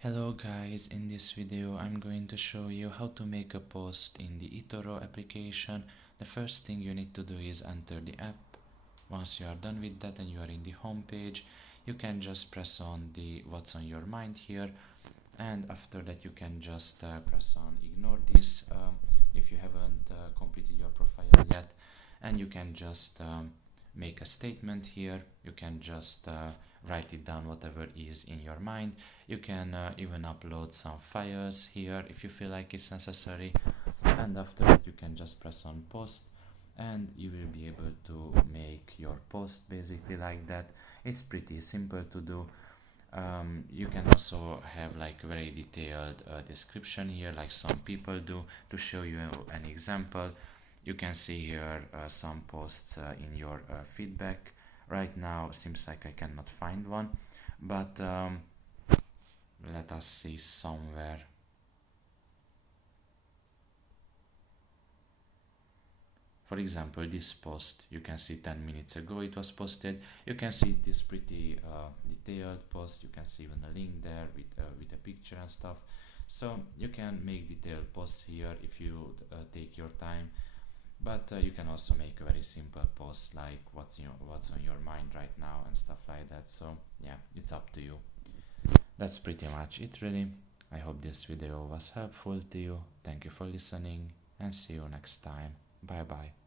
Hello guys, in this video I'm going to show you how to make a post in the Etoro application. The first thing you need to do is enter the app. Once you are done with that and you are in the home page, you can just press on the what's on your mind here, and after that you can just press on ignore this if you haven't completed your profile yet, and you can just make a statement here. You can just write it down, whatever is in your mind. You can even upload some files here if you feel like it's necessary, and after that you can just press on post and you will be able to make your post basically like that. It's pretty simple to do. You can also have like very detailed description here, like some people do. To show you an example, you can see here some posts in your feedback. Right now seems like I cannot find one, but let us see somewhere. For example, this post, you can see 10 minutes ago it was posted. You can see it is pretty detailed post. You can see even a link there with a picture and stuff. So you can make detailed posts here if you take your time. But you can also make a very simple post like what's on your mind right now and stuff like that. So yeah, it's up to you. That's pretty much it really. I hope this video was helpful to you. Thank you for listening and see you next time. Bye bye.